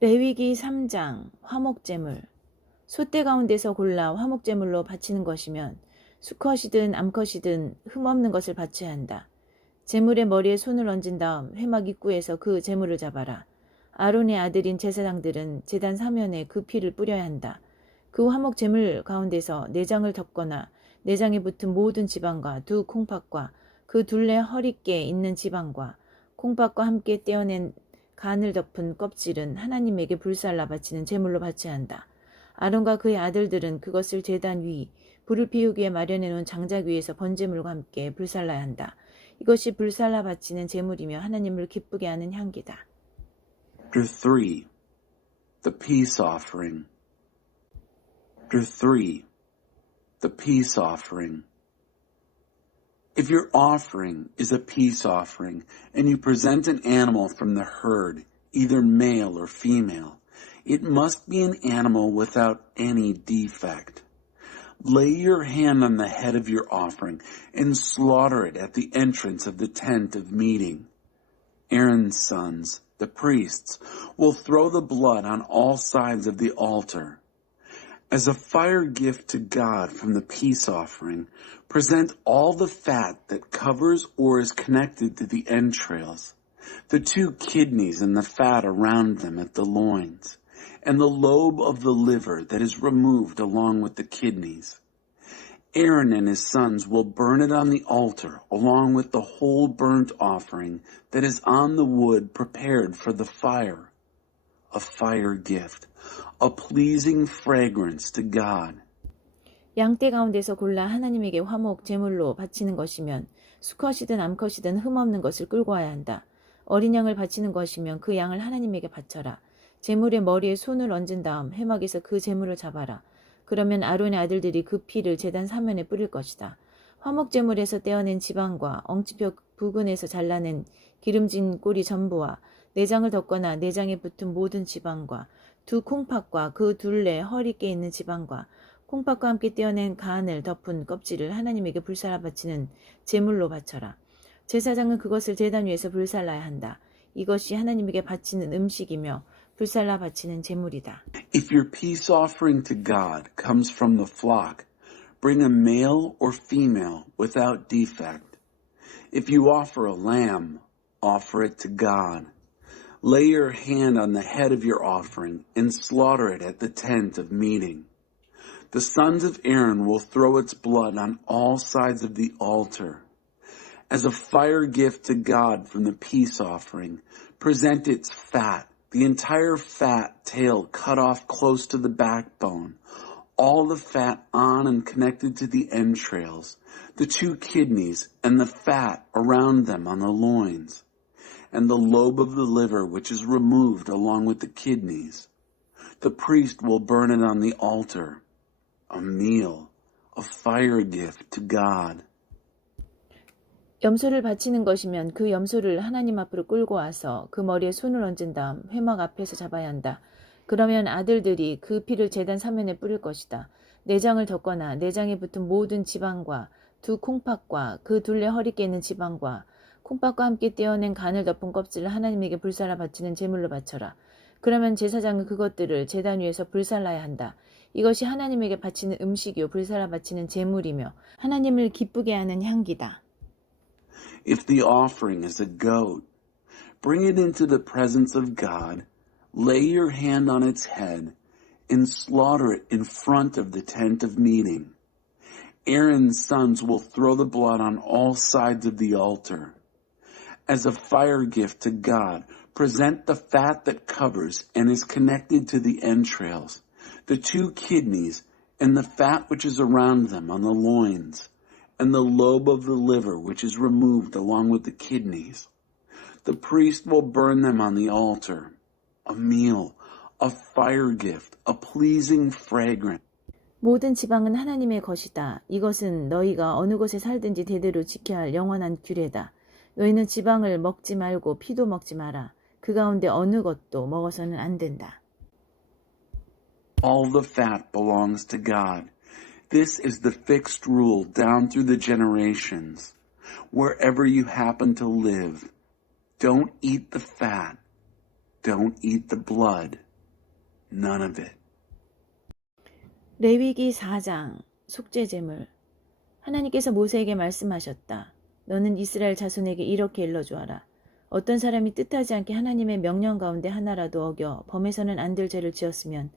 레위기 3장 화목제물. 소떼 가운데서 골라 화목제물로 바치는 것이면 수컷이든 암컷이든 흠없는 것을 바쳐야 한다. 제물의 머리에 손을 얹은 다음 회막 입구에서 그 제물을 잡아라. 아론의 아들인 제사장들은 제단 사면에 그 피를 뿌려야 한다. 그 화목제물 가운데서 내장을 덮거나 내장에 붙은 모든 지방과 두 콩팥과 그 둘레 허리께 있는 지방과 콩팥과 함께 떼어낸 간을 덮은 껍질은 하나님에게 불살라 바치는 제물로 바쳐야 한다. 아론과 그의 아들들은 그것을 제단 위, 불을 피우기 위해 마련해 놓은 장작 위에서 번제물과 함께 불살라야 한다. 이것이 불살라 바치는 제물이며 하나님을 기쁘게 하는 향기다. Chapter 3. The Peace Offering. Chapter 3. The Peace Offering. If your offering is a peace offering, and you present an animal from the herd, either male or female, it must be an animal without any defect. Lay your hand on the head of your offering and slaughter it at the entrance of the tent of meeting. Aaron's sons, the priests, will throw the blood on all sides of the altar. As a fire gift to God from the peace offering, present all the fat that covers or is connected to the entrails, the two kidneys and the fat around them at the loins, and the lobe of the liver that is removed along with the kidneys. Aaron and his sons will burn it on the altar along with the whole burnt offering that is on the wood prepared for the fire, a fire gift, a pleasing fragrance to God. 양떼 가운데서 골라 하나님에게 화목 제물로 바치는 것이면 수컷이든 암컷이든 흠없는 것을 끌고 와야 한다. 어린 양을 바치는 것이면 그 양을 하나님에게 바쳐라. 제물의 머리에 손을 얹은 다음 회막에서 그 제물을 잡아라. 그러면 아론의 아들들이 그 피를 제단 사면에 뿌릴 것이다. 화목 제물에서 떼어낸 지방과 엉치뼈 부근에서 잘라낸 기름진 꼬리 전부와 내장을 덮거나 내장에 붙은 모든 지방과 두 콩팥과 그 둘레 허리께 있는 지방과 콩팥과 함께 떼어낸 간을 덮은 껍질을 하나님에게 불살라 바치는 제물로 바쳐라. 제사장은 그것을 제단 위에서 불살라야 한다. 이것이 하나님에게 바치는 음식이며 불살라 바치는 제물이다. If your peace offering to God comes from the flock, bring a male or female without defect. If you offer a lamb, offer it to God. Lay your hand on the head of your offering and slaughter it at the tent of meeting. The sons of Aaron will throw its blood on all sides of the altar. As a fire gift to God from the peace offering, present its fat, the entire fat tail cut off close to the backbone, all the fat on and connected to the entrails, the two kidneys and the fat around them on the loins, and the lobe of the liver which is removed along with the kidneys. The priest will burn it on the altar, a meal, a fire gift to God. 염소를 바치는 것이면 그 염소를 하나님 앞으로 끌고 와서 그 머리에 손을 얹은 다음 회막 앞에서 잡아야 한다. 그러면 아들들이 그 피를 제단 사면에 뿌릴 것이다. 내장을 덮거나 내장에 붙은 모든 지방과 두 콩팥과 그 둘레 허리께 있는 지방과 콩팥과 함께 떼어낸 간을 덮은 껍질을 하나님에게 불살라 바치는 제물로 바쳐라. 그러면 제사장은 그것들을 제단 위에서 불살라야 한다. 이것이 하나님에게 바치는 음식이요 불살라 바치는 제물이며 하나님을 기쁘게 하는 향기다. If the offering is a goat, bring it into the presence of God, lay your hand on its head, and slaughter it in front of the tent of meeting. Aaron's sons will throw the blood on all sides of the altar. As a fire gift to God, present the fat that covers and is connected to the entrails, the two kidneys, and the fat which is around them on the loins, and the lobe of the liver which is removed along with the kidneys. The priest will burn them on the altar, a meal, a fire gift, a pleasing fragrance. 모든 지방은 하나님의 것이다. 이것은 너희가 어느 곳에 살든지 대대로 지켜야 할 영원한 규례다. 너희는 지방을 먹지 말고 피도 먹지 마라. 그 가운데 어느 것도 먹어서는 안 된다. All the fat belongs to God. This is the fixed rule down through the generations. Wherever you happen to live, don't eat the fat, don't eat the blood, none of it. 레위기 4장 속죄제물. 하나님께서 모세에게 말씀하셨다. 너는 이스라엘 자손에게 이렇게 일러주어라. 어떤 사람이 뜻하지 않게 하나님의 명령 가운데 하나라도 어겨 범해서는 안 될 죄를 지었으면,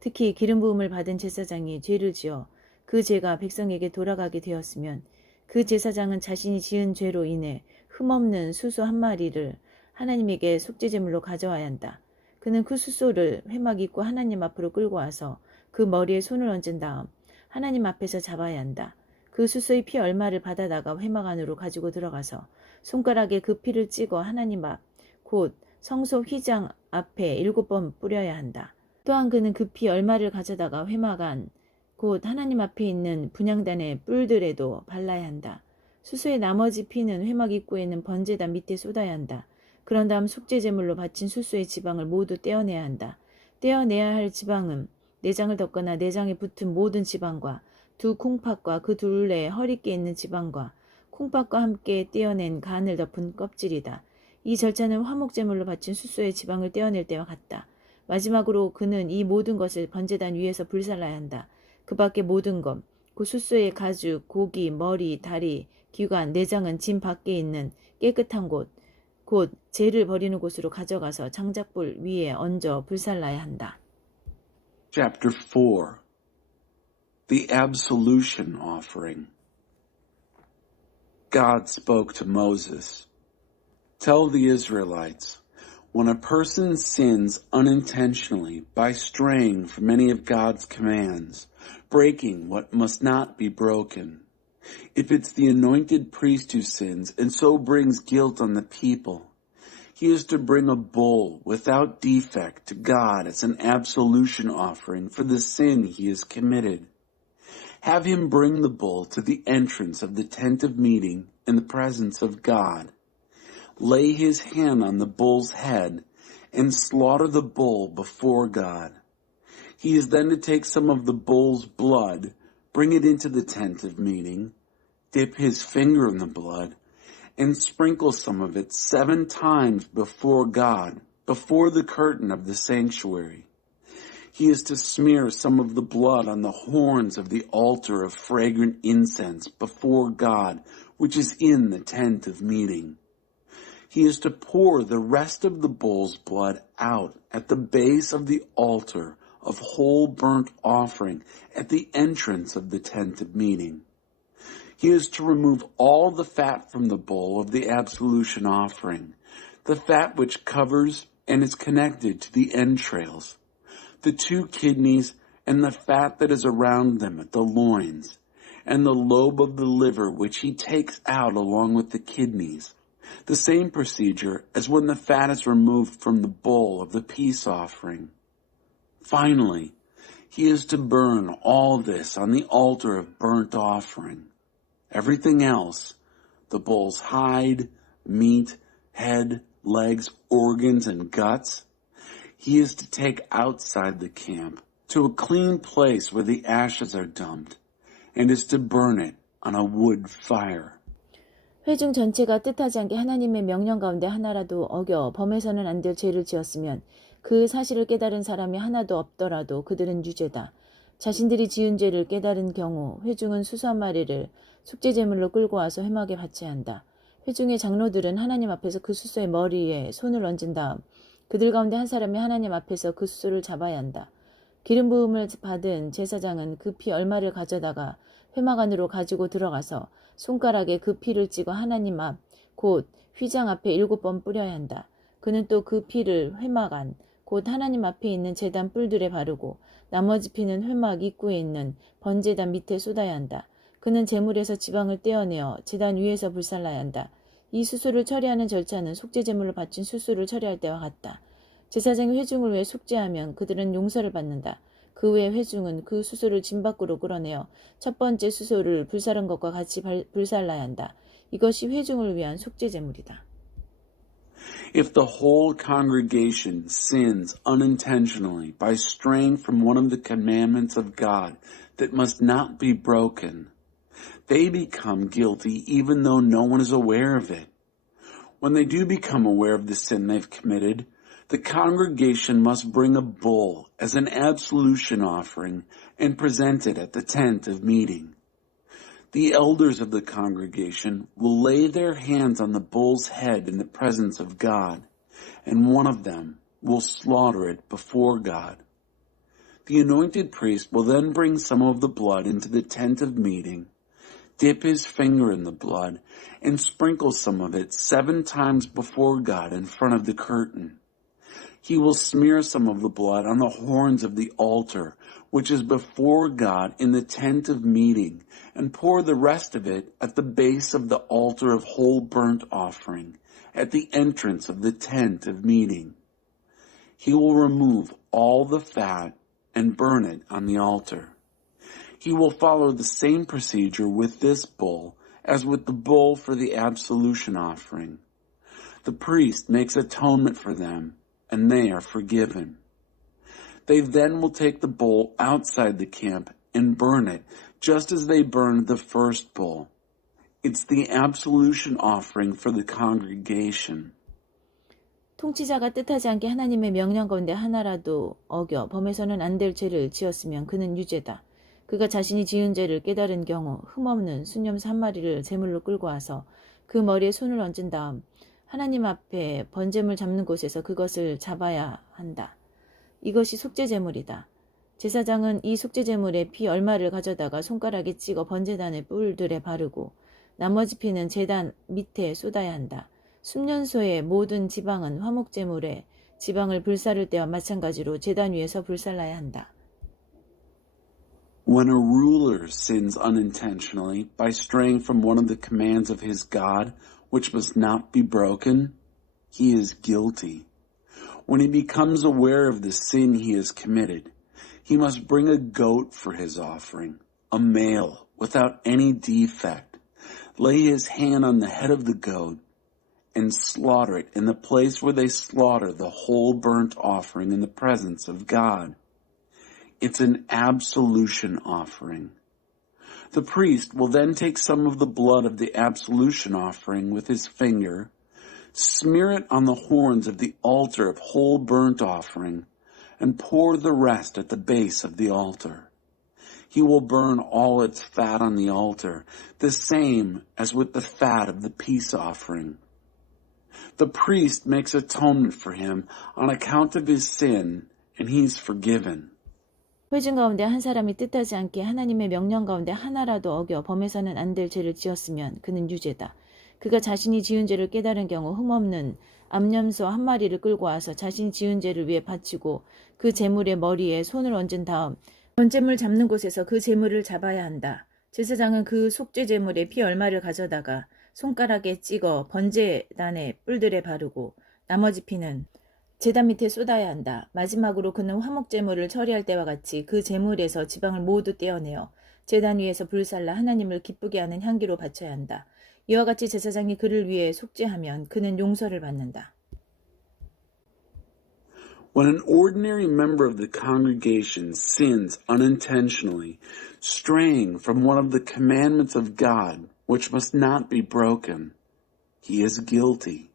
특히 기름 부음을 받은 제사장이 죄를 지어 그 죄가 백성에게 돌아가게 되었으면, 그 제사장은 자신이 지은 죄로 인해 흠없는 수소 한 마리를 하나님에게 속죄제물로 가져와야 한다. 그는 그 수소를 회막 입고 하나님 앞으로 끌고 와서 그 머리에 손을 얹은 다음 하나님 앞에서 잡아야 한다. 그 수소의 피 얼마를 받아다가 회막 안으로 가지고 들어가서 손가락에 그 피를 찍어 하나님 앞, 곧 성소 휘장 앞에 7번 뿌려야 한다. 또한 그는 그 피 얼마를 가져다가 회막 안, 곧 하나님 앞에 있는 분향단의 뿔들에도 발라야 한다. 수소의 나머지 피는 회막 입구에 있는 번제단 밑에 쏟아야 한다. 그런 다음 속죄제물로 바친 수소의 지방을 모두 떼어내야 한다. 떼어내야 할 지방은 내장을 덮거나 내장에 붙은 모든 지방과 두 콩팥과 그 둘레의 허리께 있는 지방과 콩팥과 함께 떼어낸 간을 덮은 껍질이다. 이 절차는 화목제물로 바친 수소의 지방을 떼어낼 때와 같다. 마지막으로 그는 이 모든 것을 번제단 위에서 불살라야 한다. 그 밖의 모든 것, 그 수소의 가죽, 고기, 머리, 다리, 기관, 내장은 짐 밖에 있는 깨끗한 곳, 곧 죄를 버리는 곳으로 가져가서 장작불 위에 얹어 불살라야 한다. Chapter 4. The Absolution Offering. God spoke to Moses. Tell the Israelites, when a person sins unintentionally by straying from any of God's commands, breaking what must not be broken, if it's the anointed priest who sins and so brings guilt on the people, he is to bring a bull without defect to God as an absolution offering for the sin he has committed. Have him bring the bull to the entrance of the tent of meeting in the presence of God. Lay his hand on the bull's head and slaughter the bull before God. He is then to take some of the bull's blood, bring it into the tent of meeting, dip his finger in the blood, and sprinkle some of it 7 times before God, before the curtain of the sanctuary. He is to smear some of the blood on the horns of the altar of fragrant incense before God, which is in the tent of meeting. He is to pour the rest of the bull's blood out at the base of the altar of whole burnt offering at the entrance of the tent of meeting. He is to remove all the fat from the bowl of the absolution offering, the fat which covers and is connected to the entrails, the 2 kidneys and the fat that is around them at the loins, and the lobe of the liver which he takes out along with the kidneys. The same procedure as when the fat is removed from the bowl of the peace offering. Finally, he is to burn all this on the altar of burnt offering. Everything else, the bull's hide, meat, head, legs, organs, and guts, he is to take outside the camp to a clean place where the ashes are dumped, and is to burn it on a wood fire. 회중 전체가 뜻하지 않게 하나님의 명령 가운데 하나라도 어겨 범해서는 안 될 죄를 지었으면 그 사실을 깨달은 사람이 하나도 없더라도 그들은 유죄다. 자신들이 지은 죄를 깨달은 경우 회중은 수소 한 마리를 속죄제물로 끌고 와서 회막에 바쳐야 한다. 회중의 장로들은 하나님 앞에서 그 수소의 머리에 손을 얹은 다음 그들 가운데 한 사람이 하나님 앞에서 그 수소를 잡아야 한다. 기름 부음을 받은 제사장은 그 피 얼마를 가져다가 회막 안으로 가지고 들어가서 손가락에 그 피를 찍어 하나님 앞, 곧 휘장 앞에 7번 뿌려야 한다. 그는 또 그 피를 회막 안, 곧 하나님 앞에 있는 제단 뿔들에 바르고 나머지 피는 회막 입구에 있는 번제단 밑에 쏟아야 한다. 그는 제물에서 지방을 떼어내어 제단 위에서 불살라야 한다. 이 수소를 처리하는 절차는 속죄제물로 바친 수소를 처리할 때와 같다. 제사장이 회중을 위해 속죄하면 그들은 용서를 받는다. 그 후에 회중은 그 수소를 짐 밖으로 끌어내어 첫 번째 수소를 불사른 것과 같이 불살라야 한다. 이것이 회중을 위한 속죄제물이다. If the whole congregation sins unintentionally by straying from one of the commandments of God that must not be broken, they become guilty even though no one is aware of it. When they do become aware of the sin they've committed, the congregation must bring a bull as an absolution offering and present it at the tent of meeting. The elders of the congregation will lay their hands on the bull's head in the presence of God, and one of them will slaughter it before God. The anointed priest will then bring some of the blood into the tent of meeting, dip his finger in the blood, and sprinkle some of it 7 times before God in front of the curtain. He will smear some of the blood on the horns of the altar, which is before God in the tent of meeting, and pour the rest of it at the base of the altar of whole burnt offering, at the entrance of the tent of meeting. He will remove all the fat and burn it on the altar. He will follow the same procedure with this bull as with the bull for the absolution offering. The priest makes atonement for them, and they are forgiven. They then will take the bull outside the camp and burn it, just as they burned the first bull. It's the absolution offering for the congregation. 통치자가 뜻하지 않게 하나님의 명령 가운데 하나라도 어겨 범해서는 안 될 죄를 지었으면 그는 유죄다. 그가 자신이 지은 죄를 깨달은 경우 흠없는 순염소 1마리를 제물로 끌고 와서 그 머리에 손을 얹은 다음 하나님 앞에 번제물 잡는 곳에서 그것을 잡아야 한다. 이것이 속죄제물이다. 제사장은 이 속죄제물의 피 얼마를 가져다가 손가락에 찍어 번제단의 뿔들에 바르고 나머지 피는 제단 밑에 쏟아야 한다. 순년소의 모든 지방은 화목제물에 지방을 불사를 때와 마찬가지로 제단 위에서 불살라야 한다. When a ruler sins unintentionally by straying from one of the commands of his God, which must not be broken, he is guilty. When he becomes aware of the sin he has committed, he must bring a goat for his offering, a male without any defect, lay his hand on the head of the goat, and slaughter it in the place where they slaughter the whole burnt offering in the presence of God. It's an absolution offering. The priest will then take some of the blood of the absolution offering with his finger, smear it on the horns of the altar of whole burnt offering, and pour the rest at the base of the altar. He will burn all its fat on the altar, the same as with the fat of the peace offering. The priest makes atonement for him on account of his sin, and he's forgiven. 회중 가운데 한 사람이 뜻하지 않게 하나님의 명령 가운데 하나라도 어겨 범해서는 안 될 죄를 지었으면 그는 유죄다. 그가 자신이 지은 죄를 깨달은 경우 흠없는 암염소 1마리를 끌고 와서 자신이 지은 죄를 위해 바치고 그 제물의 머리에 손을 얹은 다음 번제물 잡는 곳에서 그 제물을 잡아야 한다. 제사장은 그 속죄 제물의 피 얼마를 가져다가 손가락에 찍어 번제단의 뿔들에 바르고 나머지 피는 제단 밑에 쏟아야 한다. 마지막으로 그는 화목제물을 처리할 때와 같이 그 제물에서 지방을 모두 떼어내어 제단 위에서 불살라 하나님을 기쁘게 하는 향기로 바쳐야 한다. 이와 같이 제사장이 그를 위해 속죄하면 그는 용서를 받는다. When an ordinary member of the congregation sins unintentionally, straying from one of the commandments of God, which must not be broken, he is guilty.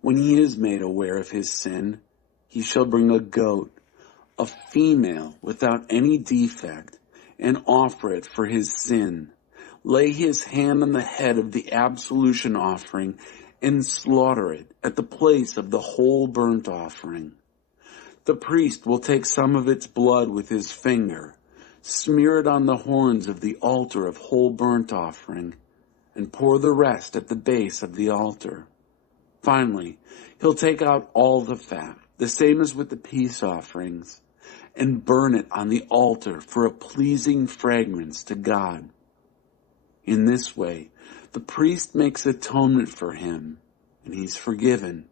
When he is made aware of his sin, he shall bring a goat, a female without any defect, and offer it for his sin. Lay his hand on the head of the absolution offering and slaughter it at the place of the whole burnt offering. The priest will take some of its blood with his finger, smear it on the horns of the altar of whole burnt offering, and pour the rest at the base of the altar. Finally, he'll take out all the fat, the same as with the peace offerings, and burn it on the altar for a pleasing fragrance to God. In this way, the priest makes atonement for him, and he's forgiven.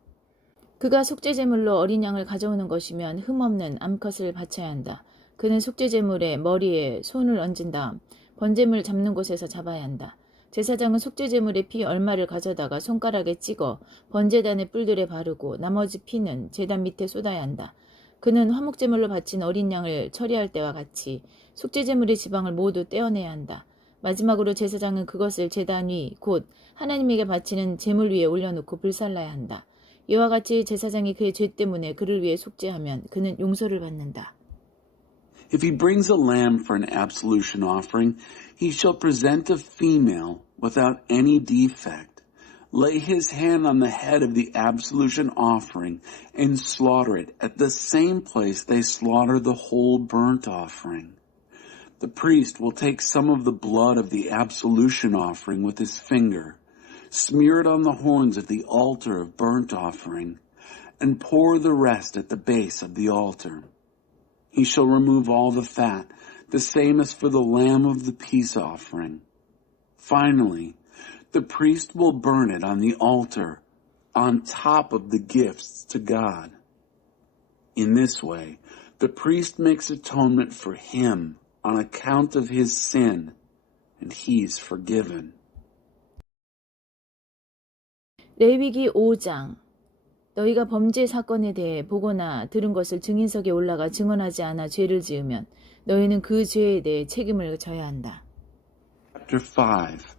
그가 속죄제물로 어린 양을 가져오는 것이면 흠없는 암컷을 바쳐야 한다. 그는 속죄제물의 머리에 손을 얹은 다음 번제물 잡는 곳에서 잡아야 한다. 제사장은 속죄제물의 피 얼마를 가져다가 손가락에 찍어 번제단의 뿔들에 바르고 나머지 피는 제단 밑에 쏟아야 한다. 그는 화목제물로 바친 어린 양을 처리할 때와 같이 속죄제물의 지방을 모두 떼어내야 한다. 마지막으로 제사장은 그것을 제단 위 곧 하나님에게 바치는 제물 위에 올려놓고 불살라야 한다. 이와 같이 제사장이 그의 죄 때문에 그를 위해 속죄하면 그는 용서를 받는다. If he brings a lamb for an absolution offering, he shall present a female without any defect. Lay his hand on the head of the absolution offering and slaughter it at the same place they slaughter the whole burnt offering. The priest will take some of the blood of the absolution offering with his finger, smear it on the horns of the altar of burnt offering, and pour the rest at the base of the altar. He shall remove all the fat, the same as for the lamb of the peace offering. Finally, the priest will burn it on the altar, on top of the gifts to God. In this way, the priest makes atonement for him on account of his sin, and he's forgiven. 레위기 5장. 너희가 범죄 사건에 대해 보거나 들은 것을 증인석에 올라가 증언하지 않아 죄를 지으면 너희는 그 죄에 대해 책임을 져야 한다. Chapter 5.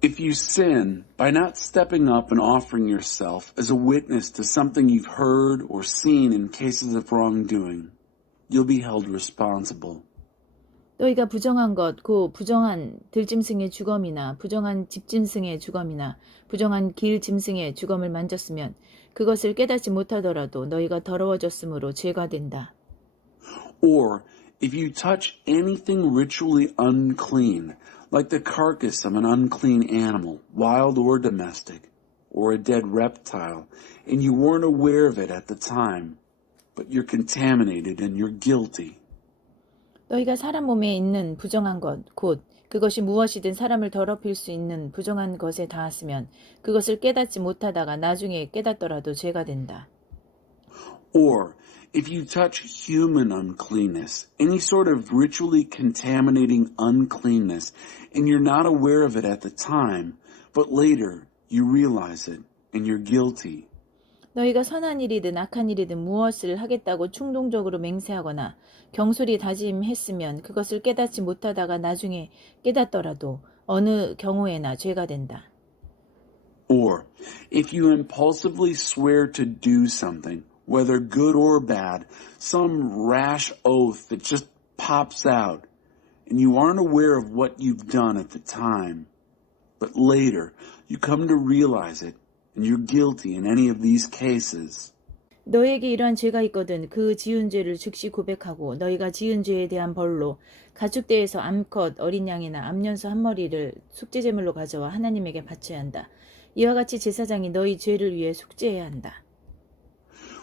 If you sin by not stepping up and offering yourself as a witness to something you've heard or seen in cases of wrongdoing, you'll be held responsible. 너희가 부정한 것, 그 부정한 들짐승의 주검이나 부정한 집짐승의 주검이나 부정한 길짐승의 주검을 만졌으면 그것을 깨닫지 못하더라도 너희가 더러워졌으므로 죄가 된다. Or if you touch anything ritually unclean, like the carcass of an unclean animal, wild or domestic, or a dead reptile, and you weren't aware of it at the time, but you're contaminated and you're guilty. 너희가 사람 몸에 있는 부정한 것, 곧 그것이 무엇이든 사람을 더럽힐 수 있는 부정한 것에 닿았으면 그것을 깨닫지 못하다가 나중에 깨닫더라도 죄가 된다. Or if you touch human uncleanness, any sort of ritually contaminating uncleanness, and you're not aware of it at the time, but later you realize it and you're guilty. 너희가 선한 일이든 악한 일이든 무엇을 하겠다고 충동적으로 맹세하거나 경솔히 다짐했으면 그것을 깨닫지 못하다가 나중에 깨닫더라도 어느 경우에나 죄가 된다. Or if you impulsively swear to do something, whether good or bad, some rash oath that just pops out, and you aren't aware of what you've done at the time, but later you come to realize it, and you're guilty in any of these cases. 너희에게 이러한 죄가 있거든 그 지은 죄를 즉시 고백하고 너희가 지은 죄에 대한 벌로 가축대에서 암컷 어린 양이나 암연수 한 머리를 속죄제물로 가져와 하나님에게 바쳐야 한다. 이와 같이 제사장이 너희 죄를 위해 속죄해야 한다.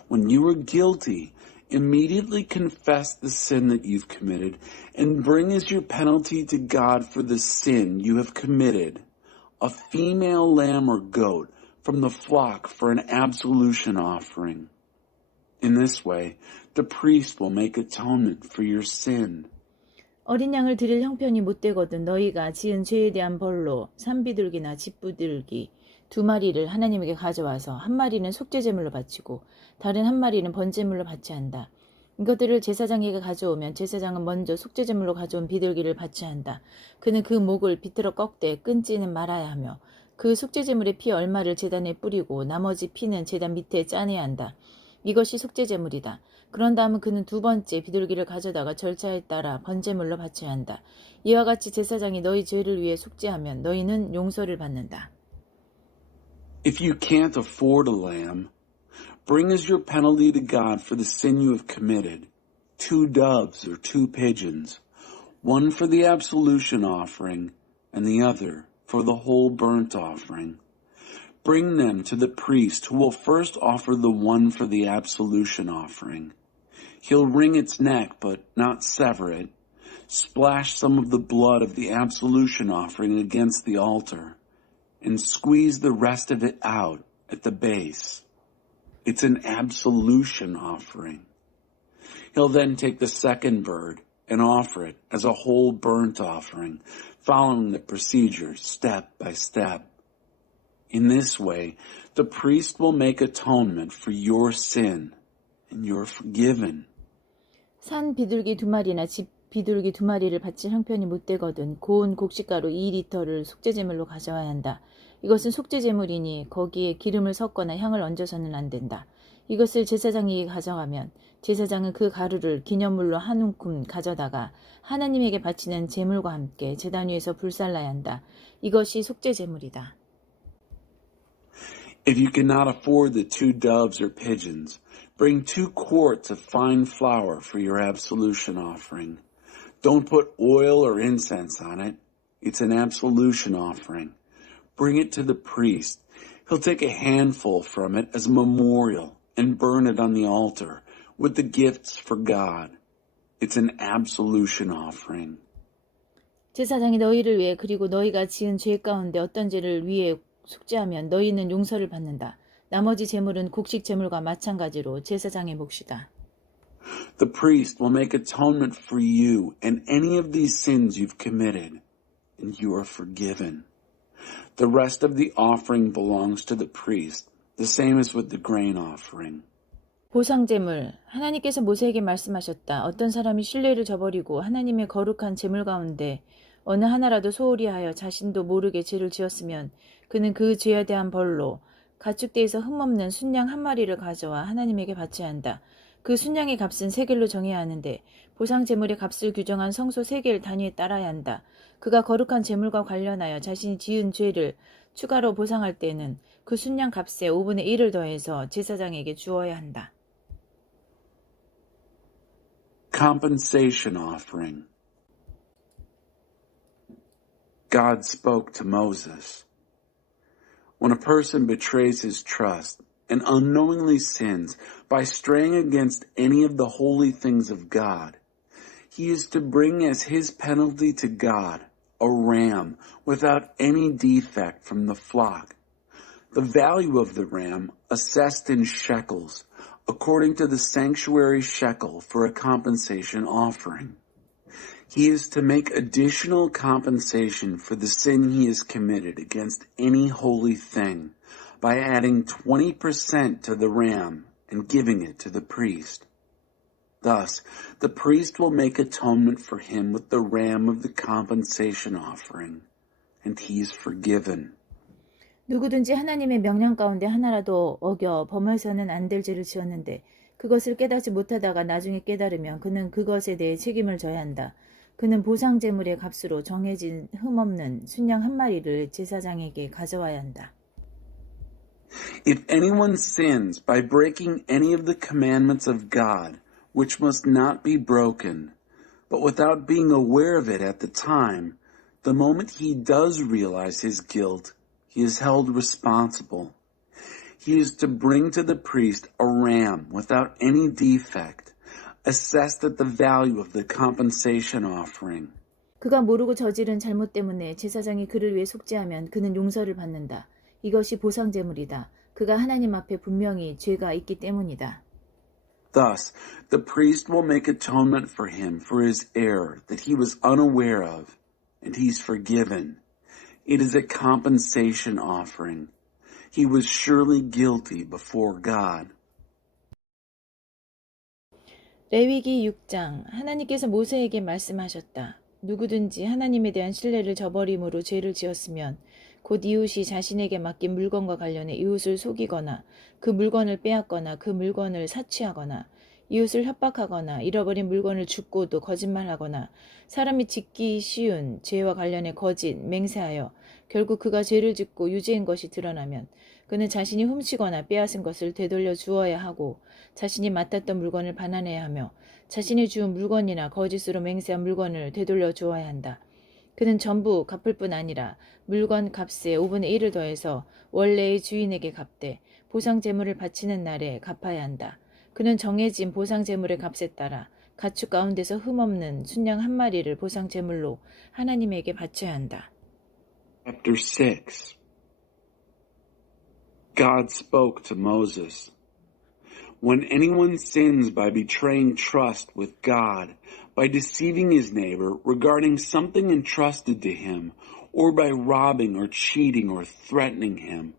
When you are guilty, immediately confess the sin that you've committed and bring as your penalty to God for the sin you have committed a female lamb or goat from the flock for an absolution offering. In this way, the priest will make atonement for your sin. 어린 양을 드릴 형편이 못 되거든 너희가 지은 죄에 대한 벌로 산비둘기나 집비둘기 2마리를 하나님에게 가져와서 한 마리는 속죄제물로 바치고 다른 한 마리는 번제물로 바쳐야 한다. 이것들을 제사장에게 가져오면 제사장은 먼저 속죄제물로 가져온 비둘기를 바쳐야 한다. 그는 그 목을 비틀어 꺾되 끊지는 말아야 하며 그 속죄제물의 피 얼마를 제단에 뿌리고 나머지 피는 제단 밑에 짜내야 한다. 이것이 속죄제물이다. 그런 다음은 그는 2번째 비둘기를 가져다가 절차에 따라 번제물로 바쳐야 한다. 이와 같이 제사장이 너희 죄를 위해 속죄하면 너희는 용서를 받는다. If you can't afford a lamb, bring as your penalty to God for the sin you have committed 2 doves or 2 pigeons, one for the absolution offering and the other for the whole burnt offering. Bring them to the priest, who will first offer the one for the absolution offering. He'll wring its neck, but not sever it, splash some of the blood of the absolution offering against the altar, and squeeze the rest of it out at the base. It's an absolution offering. He'll then take the second bird and offer it as a whole burnt offering, following the procedure step by step. In this way, the priest will make atonement for your sin, and you're forgiven. 산 비둘기 2마리나 집 비둘기 2마리를 바칠 형편이 못 되거든 고운 곡식가루 2리터를 속죄제물로 가져와야 한다. 이것은 속죄제물이니 거기에 기름을 섞거나 향을 얹어서는 안 된다. 이것을 제사장에게 가져가면 제사장은 그 가루를 기념물로 한 움큼 가져다가 하나님에게 바치는 제물과 함께 제단 위에서 불살라야 한다. 이것이 속죄제물이다. If you cannot afford the 2 doves or pigeons, bring 2 quarts of fine flour for your absolution offering. Don't put oil or incense on it. It's an absolution offering. Bring it to the priest. He'll take a handful from it as a memorial and burn it on the altar with the gifts for God. It's an absolution offering. 제사장이 너희를 위해 그리고 너희가 지은 죄 가운데 어떤 죄를 위해 속죄하면 너희는 용서를 받는다. 나머지 제물은 곡식 제물과 마찬가지로 제사장의 몫이다. The priest will make atonement for you and any of these sins you've committed, and you are forgiven. The rest of the offering belongs to the priest, the same as with the grain offering. 보상제물. 하나님께서 모세에게 말씀하셨다. 어떤 사람이 신뢰를 저버리고 하나님의 거룩한 제물 가운데 어느 하나라도 소홀히 하여 자신도 모르게 죄를 지었으면 그는 그 죄에 대한 벌로 가축대에서 흠없는 순양 1마리를 가져와 하나님에게 바쳐야 한다. 그 순양의 값은 세겔로 정해야 하는데 보상제물의 값을 규정한 성소 세겔 단위에 따라야 한다. 그가 거룩한 제물과 관련하여 자신이 지은 죄를 추가로 보상할 때는 그 순양 값의 5분의 1을 더해서 제사장에게 주어야 한다. Compensation offering. God spoke to Moses. When a person betrays his trust and unknowingly sins by straying against any of the holy things of God, he is to bring as his penalty to God a ram without any defect from the flock. The value of the ram assessed in shekels, according to the sanctuary shekel for a compensation offering. He is to make additional compensation for the sin he has committed against any holy thing by adding 20% to the ram and giving it to the priest. Thus, the priest will make atonement for him with the ram of the compensation offering, and he is forgiven. 누구든지 하나님의 명령 가운데 하나라도 어겨 범해서는 안 될 죄를 지었는데 그것을 깨닫지 못하다가 나중에 깨달으면 그는 그것에 대해 책임을 져야 한다. 그는 보상제물의 값으로 정해진 흠없는 순양 1마리를 제사장에게 가져와야 한다. If anyone sins by breaking any of the commandments of God, which must not be broken, but without being aware of it at the time, the moment he does realize his guilt, he is held responsible. He is to bring to the priest a ram without any defect, assessed at the value of the compensation offering. 그가 모르고 저지른 잘못 때문에 제사장이 그를 위해 속죄하면 그는 용서를 받는다. 이것이 보상제물이다. 그가 하나님 앞에 분명히 죄가 있기 때문이다. Thus, the priest will make atonement for him for his error that he was unaware of, and he's forgiven. It is a compensation offering. He was surely guilty before God. 레위기 6장. 하나님께서 모세에게 말씀하셨다. 누구든지 하나님에 대한 신뢰를 저버림으로 죄를 지었으면 곧 이웃이 자신에게 맡긴 물건과 관련해 이웃을 속이거나 그 물건을 빼앗거나 그 물건을 사취하거나 이웃을 협박하거나 잃어버린 물건을 줍고도 거짓말하거나 사람이 짓기 쉬운 죄와 관련해 거짓, 맹세하여 결국 그가 죄를 짓고 유죄인 것이 드러나면 그는 자신이 훔치거나 빼앗은 것을 되돌려 주어야 하고 자신이 맡았던 물건을 반환해야 하며 자신이 주운 물건이나 거짓으로 맹세한 물건을 되돌려 주어야 한다. 그는 전부 갚을 뿐 아니라 물건 값의 5분의 1을 더해서 원래의 주인에게 갚되 보상제물을 바치는 날에 갚아야 한다. 그는 정해진 보상제물의 값에 따라 가축 가운데서 흠없는 순양 1마리를 보상제물로 하나님에게 바쳐야 한다. Chapter 6. God spoke to Moses. When anyone sins by betraying trust with God, by deceiving his neighbor regarding something entrusted to him, or by robbing or cheating or threatening him,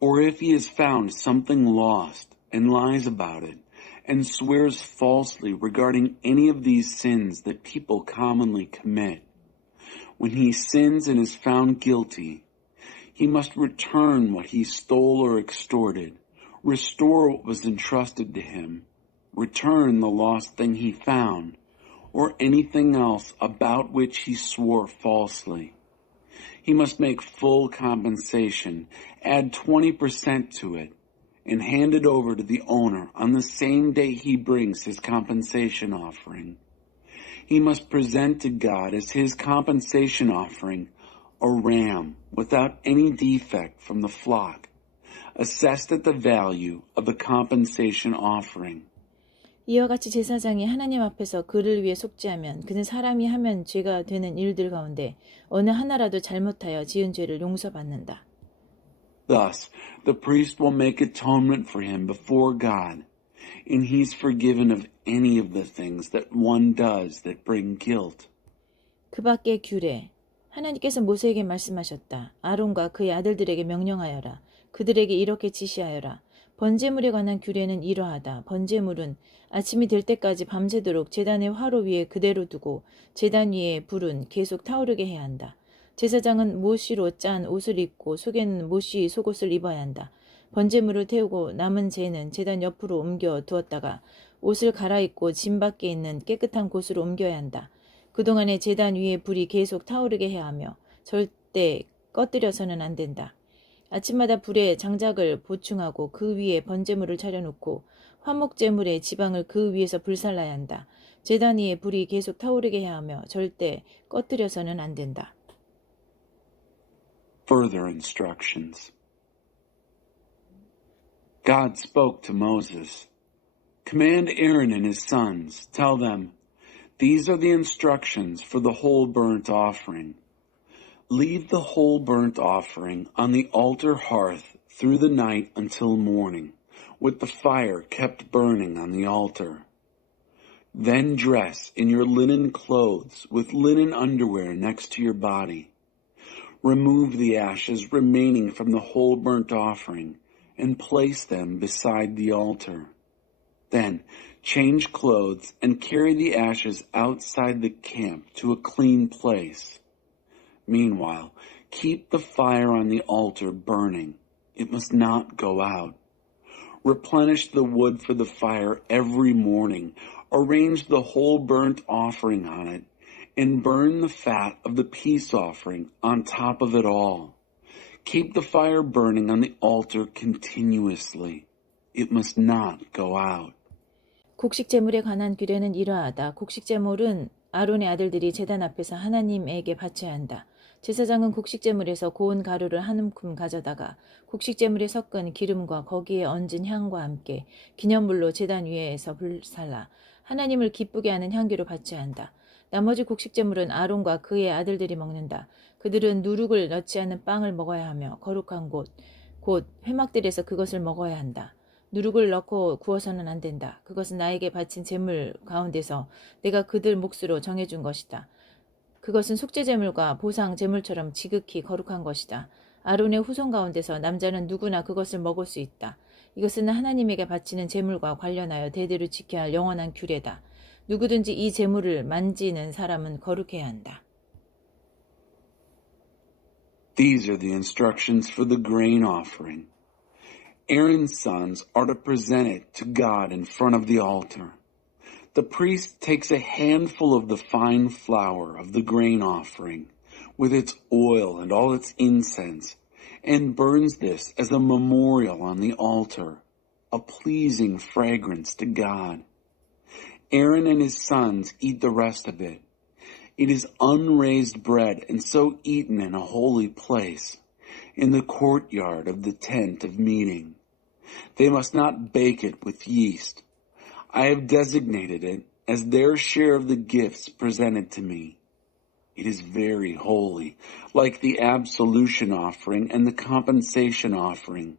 or if he has found something lost and lies about it, and swears falsely regarding any of these sins that people commonly commit, when he sins and is found guilty, he must return what he stole or extorted, restore what was entrusted to him, return the lost thing he found, or anything else about which he swore falsely. He must make full compensation, add 20% to it, and hand it over to the owner on the same day he brings his compensation offering. He must present to God as his compensation offering a ram without any defect from the flock, assessed at the value of the compensation offering. 이와 같이 제사장이 하나님 앞에서 그를 위해 속죄하면 그는 사람이 하면 죄가 되는 일들 가운데 어느 하나라도 잘못하여 지은 죄를 용서받는다. Thus, the priest will make atonement for him before God, and he's forgiven of any of the things that one does that bring guilt. 그 밖의 규례, 하나님께서 모세에게 말씀하셨다. 아론과 그의 아들들에게 명령하여라. 그들에게 이렇게 지시하여라. 번제물에 관한 규례는 이러하다. 번제물은 아침이 될 때까지 밤새도록 제단의 화로 위에 그대로 두고 제단 위에 불은 계속 타오르게 해야 한다. 제사장은 모시로 짠 옷을 입고 속에는 모시 속옷을 입어야 한다. 번제물을 태우고 남은 재는 제단 옆으로 옮겨 두었다가 옷을 갈아입고 짐 밖에 있는 깨끗한 곳으로 옮겨야 한다. 그동안에 제단 위에 불이 계속 타오르게 해야 하며 절대 꺼뜨려서는 안 된다. 아침마다 불에 장작을 보충하고 그 위에 번제물을 차려놓고 화목제물의 지방을 그 위에서 불살라야 한다. 제단 위에 불이 계속 타오르게 해야 하며 절대 꺼뜨려서는 안 된다. Further instructions. God spoke to Moses. Command Aaron and his sons. Tell them, these are the instructions for the whole burnt offering. Leave the whole burnt offering on the altar hearth through the night until morning, with the fire kept burning on the altar. Then dress in your linen clothes with linen underwear next to your body. Remove the ashes remaining from the whole burnt offering and place them beside the altar. Then change clothes and carry the ashes outside the camp to a clean place. Meanwhile, keep the fire on the altar burning. It must not go out. Replenish the wood for the fire every morning. Arrange the whole burnt offering on it, and burn the fat of the peace offering on top of it all. Keep the fire burning on the altar continuously. It must not go out. 곡식제물에 관한 규례는 이러하다. 곡식제물은 아론의 아들들이 제단 앞에서 하나님에게 바쳐야 한다. 제사장은 곡식제물에서 고운 가루를 한 움큼 가져다가 곡식제물에 섞은 기름과 거기에 얹은 향과 함께 기념물로 제단 위에서 불살라 하나님을 기쁘게 하는 향기로 바쳐야 한다. 나머지 곡식제물은 아론과 그의 아들들이 먹는다. 그들은 누룩을 넣지 않는 빵을 먹어야 하며 거룩한 곧 회막들에서 그것을 먹어야 한다. 누룩을 넣고 구워서는 안 된다. 그것은 나에게 바친 제물 가운데서 내가 그들 몫으로 정해준 것이다. 그것은 속죄제물과 보상제물처럼 지극히 거룩한 것이다. 아론의 후손 가운데서 남자는 누구나 그것을 먹을 수 있다. 이것은 하나님에게 바치는 제물과 관련하여 대대로 지켜야 할 영원한 규례다. 누구든지 이 제물을 만지는 사람은 거룩해야 한다. These are the instructions for the grain offering. Aaron's sons are to present it to God in front of the altar. The priest takes a handful of the fine flour of the grain offering, with its oil and all its incense, and burns this as a memorial on the altar, a pleasing fragrance to God. Aaron and his sons eat the rest of it. It is unraised bread and so eaten in a holy place, in the courtyard of the tent of meeting. They must not bake it with yeast. I have designated it as their share of the gifts presented to me. It is very holy, like the absolution offering and the compensation offering.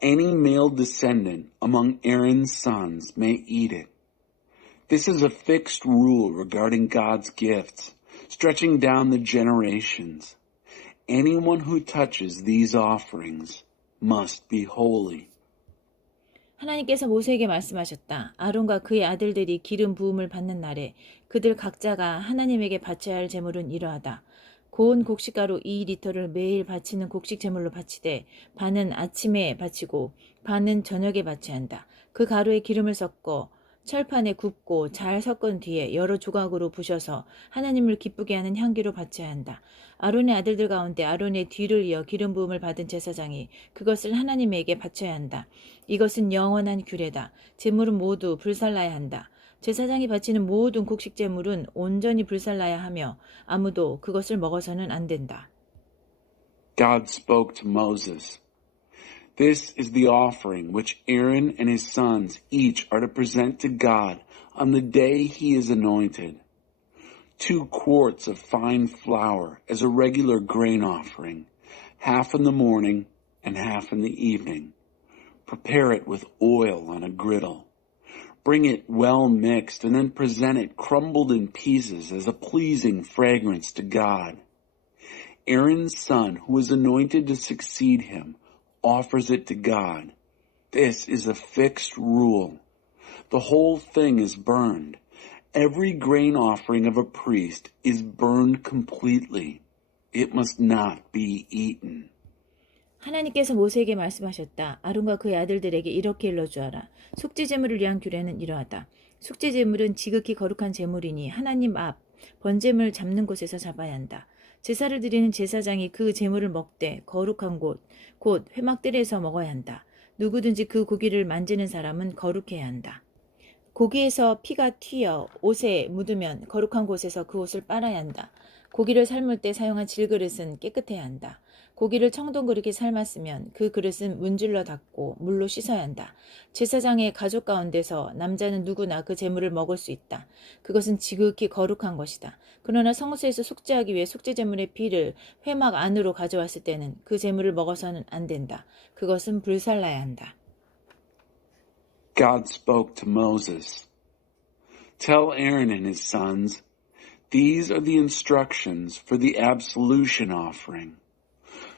Any male descendant among Aaron's sons may eat it. This is a fixed rule regarding God's gifts, stretching down the generations. Anyone who touches these offerings must be holy. 하나님께서 모세에게 말씀하셨다. 아론과 그의 아들들이 기름 부음을 받는 날에 그들 각자가 하나님에게 바쳐야 할 제물은 이러하다. 고운 곡식가루 2리터를 매일 바치는 곡식 제물로 바치되 반은 아침에 바치고 반은 저녁에 바쳐야 한다. 그 가루에 기름을 섞어 철판에 굽고 잘 섞은 뒤에 여러 조각으로 부셔서 하나님을 기쁘게 하는 향기로 바쳐야 한다. 아론의 아들들 가운데 아론의 뒤를 이어 기름 부음을 받은 제사장이 그것을 하나님에게 바쳐야 한다. 이것은 영원한 규례다. 제물은 모두 불살라야 한다. 제사장이 바치는 모든 곡식 제물은 온전히 불살라야 하며 아무도 그것을 먹어서는 안 된다. God spoke to Moses. This is the offering which Aaron and his sons each are to present to God on the day he is anointed. 2 quarts of fine flour as a regular grain offering, half in the morning and half in the evening. Prepare it with oil on a griddle. Bring it well mixed and then present it crumbled in pieces as a pleasing fragrance to God. Aaron's son, who is anointed to succeed him, offers it to God. This is a fixed rule. The whole thing is burned. Every grain offering of a priest is burned completely. It must not be eaten. 하나님께서 모세에게 말씀하셨다. 아론과 그의 아들들에게 이렇게 일러주어라. 속죄제물을 위한 규례는 이러하다. 속죄제물은 지극히 거룩한 제물이니 하나님 앞 번제물 잡는 곳에서 잡아야 한다. 제사를 드리는 제사장이 그 제물을 먹되 거룩한 곳, 곧 회막들에서 먹어야 한다. 누구든지 그 고기를 만지는 사람은 거룩해야 한다. 고기에서 피가 튀어 옷에 묻으면 거룩한 곳에서 그 옷을 빨아야 한다. 고기를 삶을 때 사용한 질그릇은 깨끗해야 한다. 고기를 청동 그릇에 삶았으면 그 그릇은 문질러 닦고 물로 씻어야 한다. 제사장의 가족 가운데서 남자는 누구나 그 제물을 먹을 수 있다. 그것은 지극히 거룩한 것이다. 그러나 성소에서 속죄하기 위해 속죄제물의 피를 회막 안으로 가져왔을 때는 그 제물을 먹어서는 안 된다. 그것은 불살라야 한다. God spoke to Moses. Tell Aaron and his sons, these are the instructions for the absolution offering.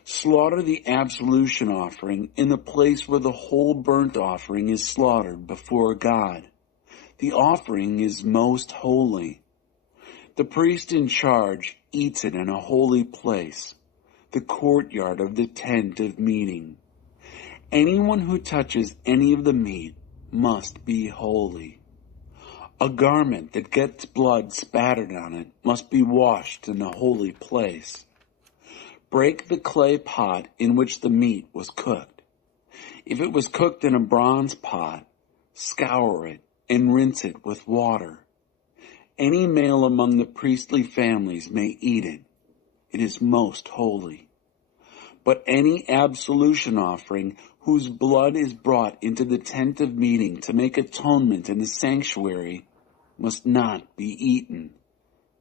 Slaughter the absolution offering in the place where the whole burnt offering is slaughtered before God. The offering is most holy. The priest in charge eats it in a holy place, the courtyard of the tent of meeting. Anyone who touches any of the meat must be holy. A garment that gets blood spattered on it must be washed in the holy place. Break the clay pot in which the meat was cooked. If it was cooked in a bronze pot, scour it and rinse it with water. Any male among the priestly families may eat it. It is most holy. But any absolution offering whose blood is brought into the tent of meeting to make atonement in the sanctuary must not be eaten.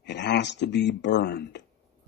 It has to be burned.